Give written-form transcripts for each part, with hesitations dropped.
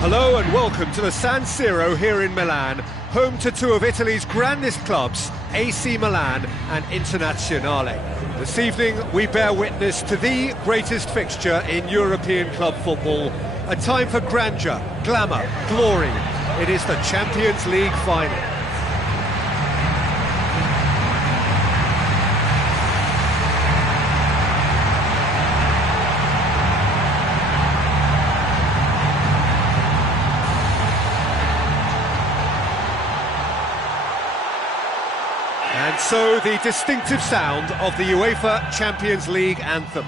Hello and welcome to the San Siro here in Milan, home to two of Italy's grandest clubs, AC Milan and Internazionale. This evening we bear witness to the greatest fixture in European club football, a time for grandeur, glamour, glory. It is the Champions League final. And so the distinctive sound of the UEFA Champions League anthem.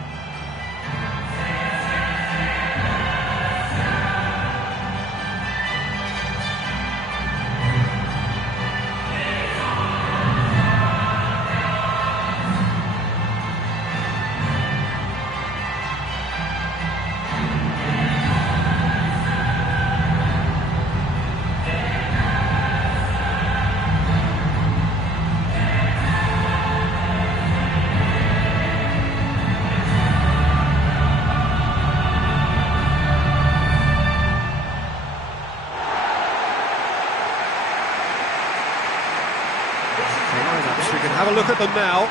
We can have a look at them now.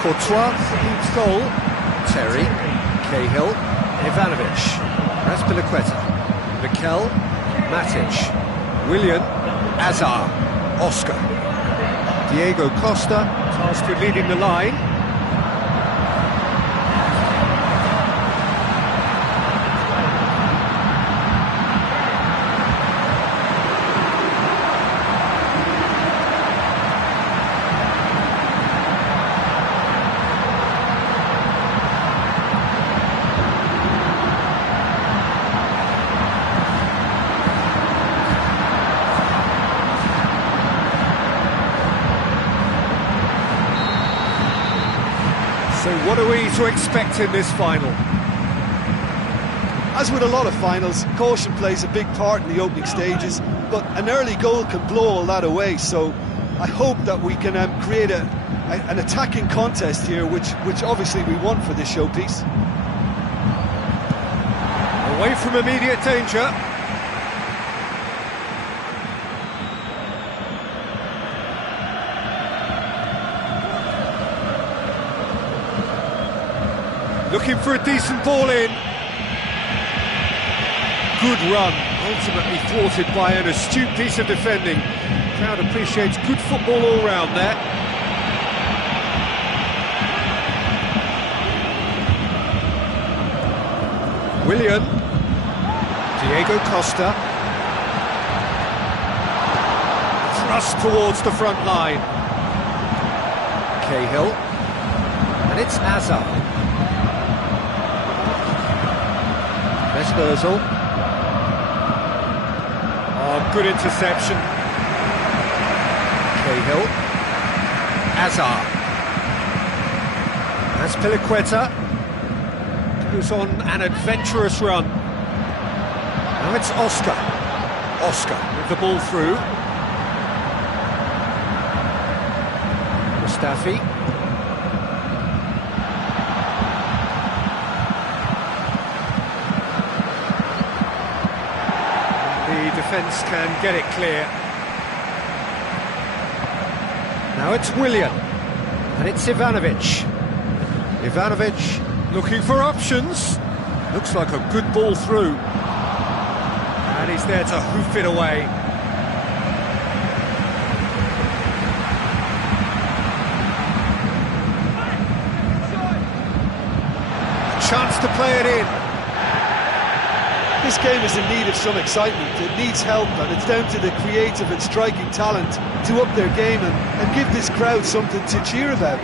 Courtois keeps goal. Terry, Cahill, Ivanovic, Azpilicueta, Mikel, Matic, Willian, Azar, Oscar, Diego Costa, tasked with leading the line. So what are we to expect in this final? As with a lot of finals, caution plays a big part in the opening stages, but an early goal can blow all that away, so I hope that we can create an attacking contest here, which obviously we want for this showpiece. Away from immediate danger. Looking for a decent ball in. Good run, ultimately thwarted by an astute piece of defending. Crowd appreciates good football all round there. Willian, Diego Costa. Thrust towards the front line. Cahill, and it's Azar. Vespersel. Oh, good interception. Cahill. Azar. Azpilicueta goes on an adventurous run. Now it's Oscar. Oscar with the ball through. Mustafi. Defence can get it clear. Now it's Willian, and it's Ivanovic. Ivanovic looking for options. Looks like a good ball through. And he's there to hoof it away. A chance to play it in. This game is in need of some excitement, it needs help, and it's down to the creative and striking talent to up their game and give this crowd something to cheer about.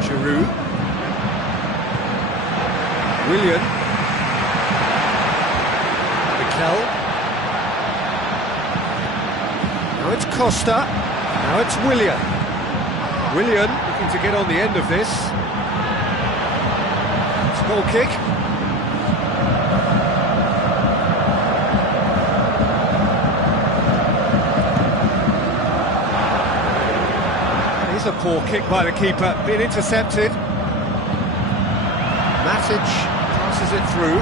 Giroud. Willian. Mikel. Now it's Costa. Now it's Willian. Willian looking to get on the end of this. It's a goal kick. A poor kick by the keeper, being intercepted. Matic passes it through.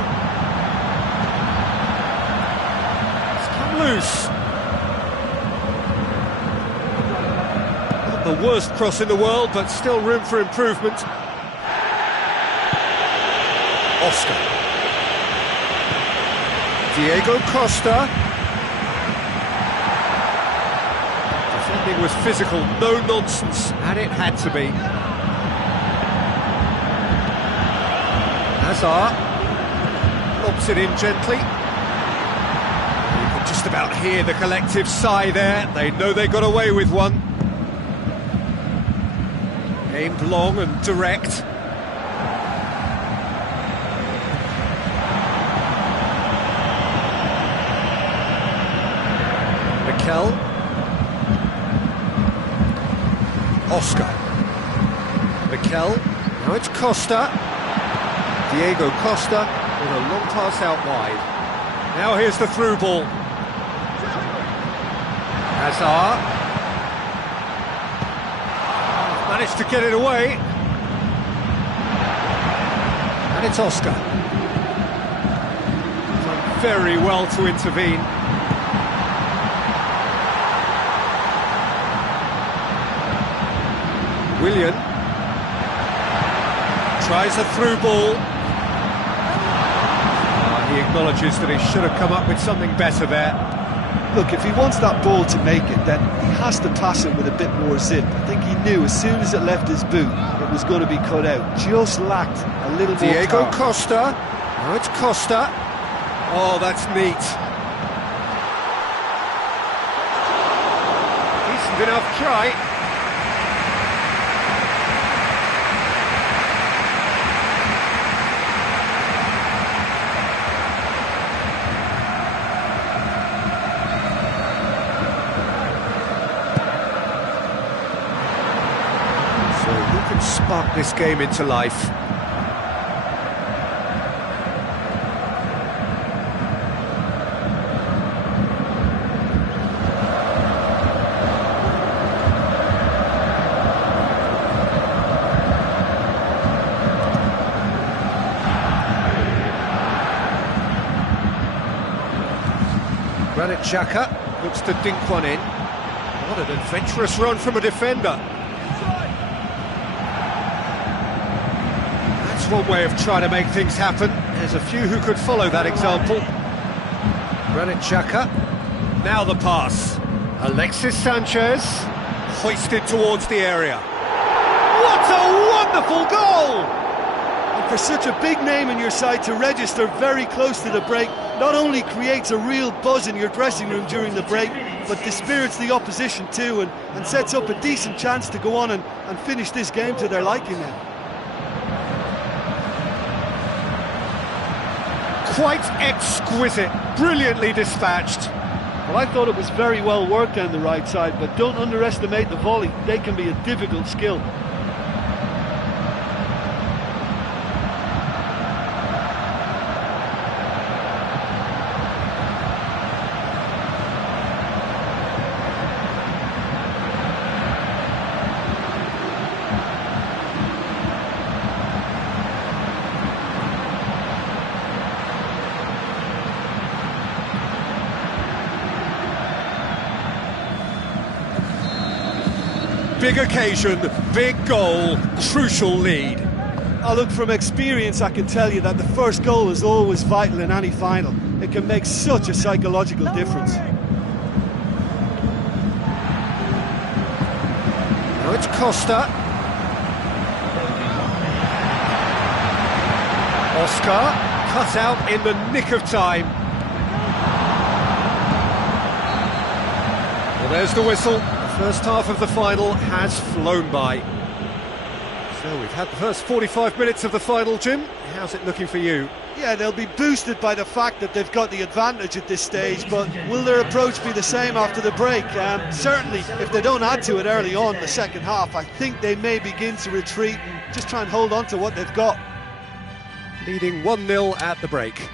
loose. Not the worst cross in the world, but still room for improvement. Oscar. Diego Costa. Defending was physical, no nonsense, and it had to be. Hazard lobs it in gently. You can just about hear the collective sigh there. They know they got away with one. Aimed long and direct. Mikel. Oscar. Mikel. Now it's Costa. Diego Costa with a long pass out wide. Now here's the through ball. Hazard. Managed to get it away. And it's Oscar. Done very well to intervene. Willian tries a through ball. He acknowledges that he should have come up with something better there. Look, if he wants that ball to make it, then he has to pass it with a bit more zip. I think he knew as soon as it left his boot, it was going to be cut out. Just lacked a little more Diego power. Costa. Now it's Costa. Oh, that's neat. Decent enough try. Spark this game into life. Granit Xhaka looks to dink one in. What an adventurous run from a defender. One way of trying to make things happen. There's a few who could follow that example. Granit Xhaka. Now the pass. Alexis Sanchez hoisted towards the area. What a wonderful goal! And for such a big name in your side to register very close to the break, not only creates a real buzz in your dressing room during the break, but dispirits the opposition too, and sets up a decent chance to go on and finish this game to their liking now. Quite exquisite, brilliantly dispatched. Well, I thought it was very well worked down the right side, but don't underestimate the volley. They can be a difficult skill. Big occasion, big goal, crucial lead. Oh, look, from experience I can tell you that the first goal is always vital in any final. It can make such a psychological difference. Now it's Costa. Oscar cut out in the nick of time. Well, there's the whistle. First half of the final has flown by. So we've had the first 45 minutes of the final, Jim. How's it looking for you? Yeah, they'll be boosted by the fact that they've got the advantage at this stage, but will their approach be the same after the break? Certainly, if they don't add to it early on in the second half, I think they may begin to retreat and just try and hold on to what they've got. Leading 1-0 at the break.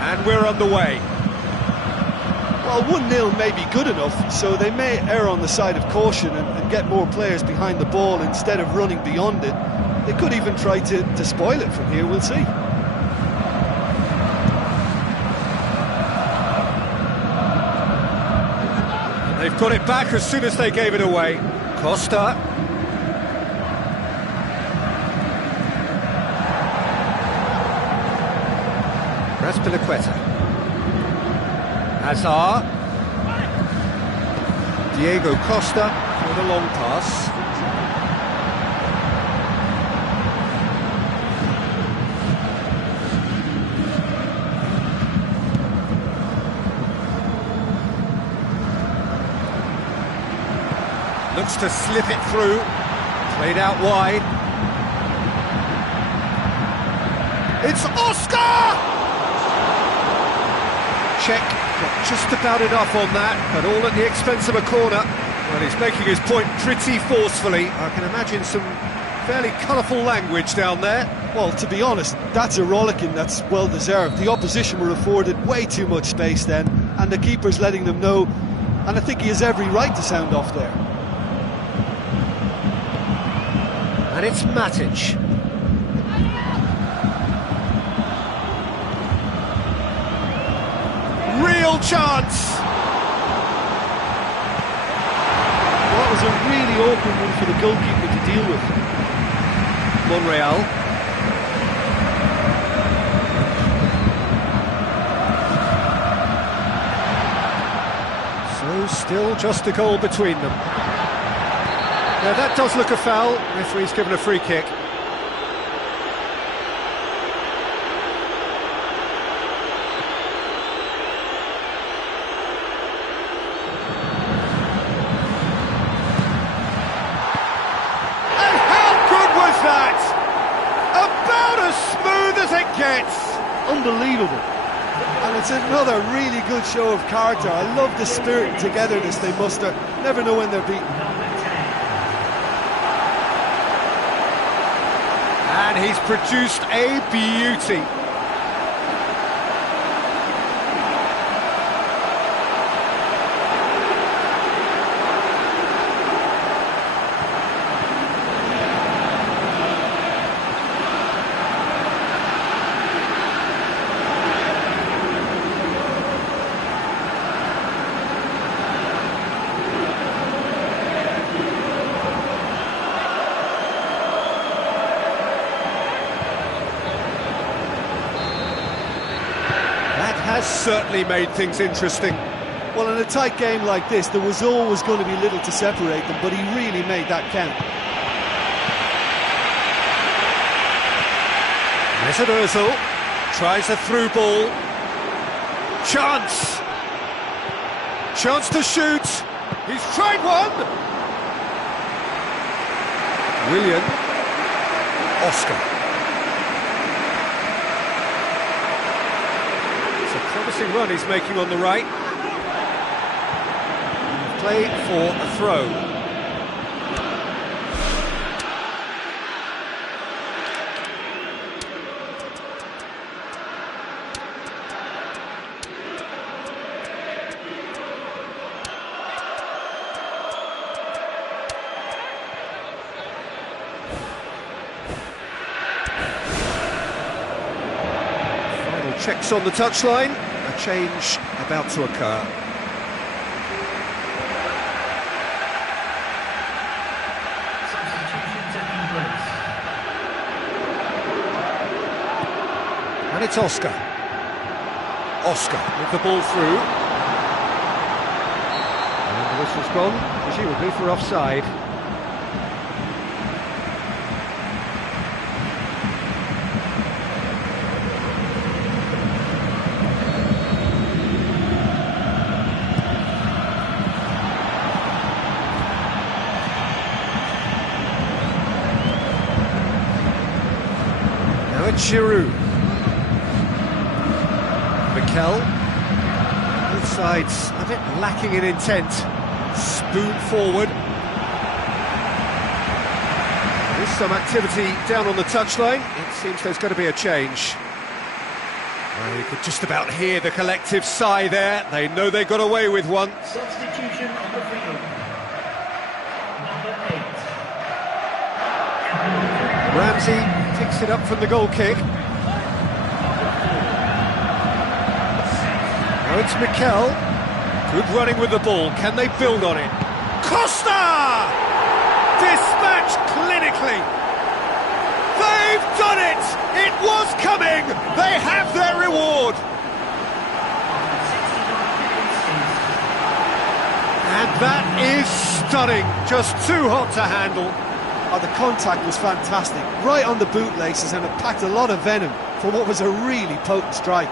And we're underway. Well, 1-0 may be good enough, so they may err on the side of caution and get more players behind the ball instead of running beyond it. They could even try to spoil it from here, we'll see. They've got it back as soon as they gave it away. Costa. Raspilicueta. Hazard. Diego Costa with a long pass. Looks to slip it through. Played out wide. It's Oscar! Check, got just about enough on that, but all at the expense of a corner. Well, he's making his point pretty forcefully. I can imagine some fairly colourful language down there. Well, to be honest, that's a rollicking that's well-deserved. The opposition were afforded way too much space then, and the keeper's letting them know, and I think he has every right to sound off there. And it's Matic. Real chance! That was a really awkward one for the goalkeeper to deal with. Monreal. So still just a goal between them. Now that does look a foul. Referee's given a free kick. That about as smooth as it gets. Unbelievable. And it's another really good show of character. I love the spirit and togetherness they muster. Never know when they're beaten. And he's produced a beauty. Has certainly made things interesting. Well, in a tight game like this, there was always going to be little to separate them, but he really made that count. Mesut Ozil tries a through ball. Chance! Chance to shoot! He's tried one! Willian. Oscar. Promising run he's making on the right. Play for a throw. Final checks on the touchline. A change about to occur. And it's Oscar. Oscar with the ball through. And the whistle's gone, presumably for offside. Giroud. Mikel. Both sides a bit lacking in intent. Spoon forward. There's some activity down on the touchline. It seems there's going to be a change. Well, you could just about hear the collective sigh there. They know they got away with one. Substitution on the field. Number 8. Ramsey picks it up from the goal kick. Now it's Mikel. Good running with the ball. Can they build on it? Costa! Dispatched clinically. They've done it! It was coming! They have their reward! And that is stunning. Just too hot to handle. Oh, the contact was fantastic. Right on the bootlaces, and it packed a lot of venom for what was a really potent strike.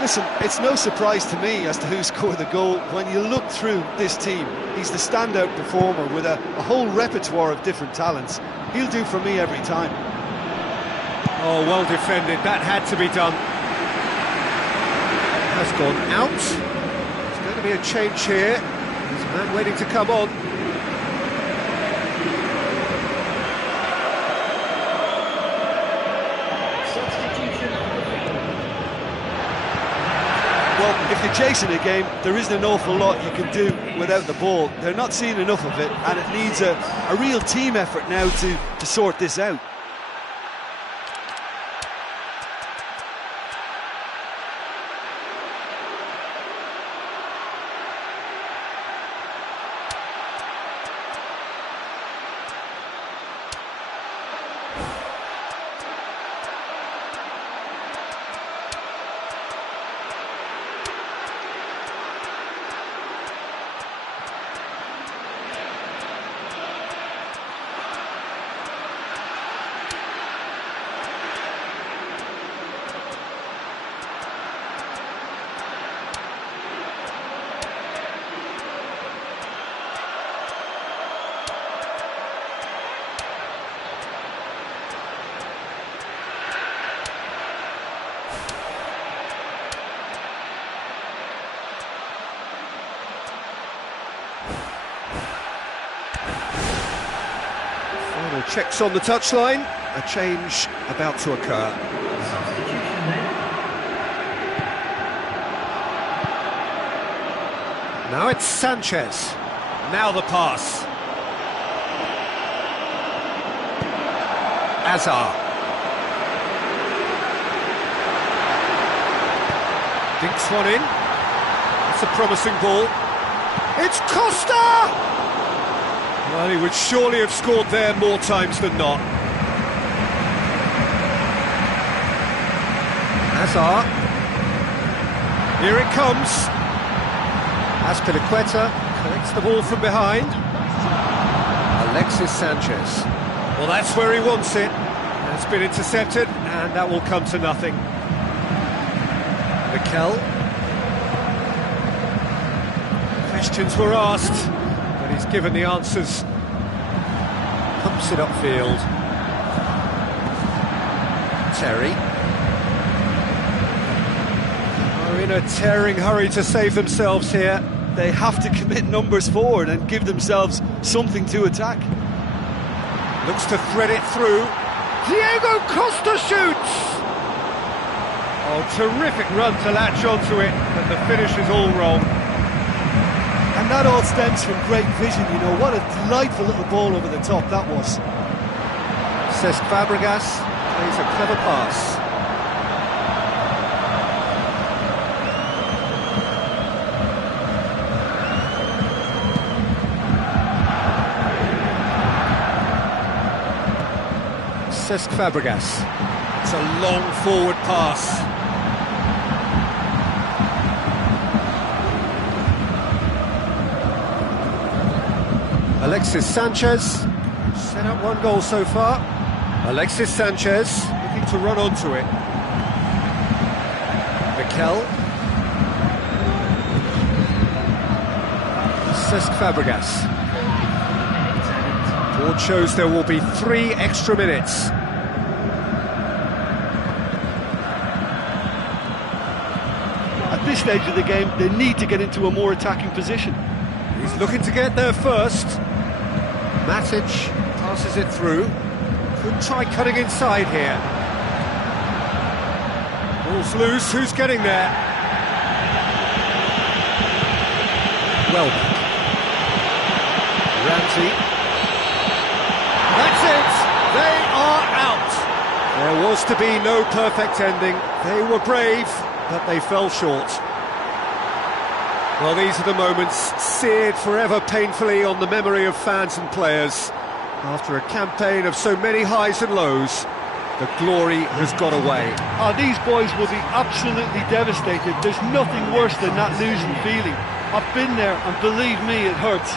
Listen, it's no surprise to me as to who scored the goal. When you look through this team, he's the standout performer with a whole repertoire of different talents. He'll do for me every time. Oh, well defended. That had to be done. Has gone out. There's going to be a change here. There's a man waiting to come on. Well, if you're chasing a game, there isn't an awful lot you can do without the ball. They're not seeing enough of it, and it needs a real team effort now to sort this out. Checks on the touchline, a change about to occur. Now it's Sanchez. Now the pass. Azar. Dinks one in. That's a promising ball. It's Costa! Well, he would surely have scored there more times than not. Azar. Here it comes. Azpilicueta collects the ball from behind. Alexis Sanchez. Well, that's where he wants it. It's been intercepted, and that will come to nothing. Mikel. Questions were asked, but he's given the answers. Pumps it upfield. Terry. Are in a tearing hurry to save themselves here. They have to commit numbers forward and give themselves something to attack. Looks to thread it through. Diego Costa shoots! Oh, terrific run to latch onto it, but the finish is all wrong. And that all stems from great vision, you know. What a delightful little ball over the top that was. Cesc Fabregas plays a clever pass. Cesc Fabregas. It's a long forward pass. Alexis Sanchez, set up one goal so far. Alexis Sanchez looking to run onto it. Mikel. Cesc Fabregas. Board shows there will be 3 extra minutes. at this stage of the game, they need to get into a more attacking position. He's looking to get there first. Matic passes it through. Could try cutting inside here. Ball's loose, who's getting there? Well, Ramsey. That's it! They are out! There was to be no perfect ending. They were brave, but they fell short. Well, these are the moments seared forever painfully on the memory of fans and players. After a campaign of so many highs and lows, the glory has got away. Oh, these boys will be absolutely devastated. There's nothing worse than that losing feeling. I've been there, and believe me, it hurts.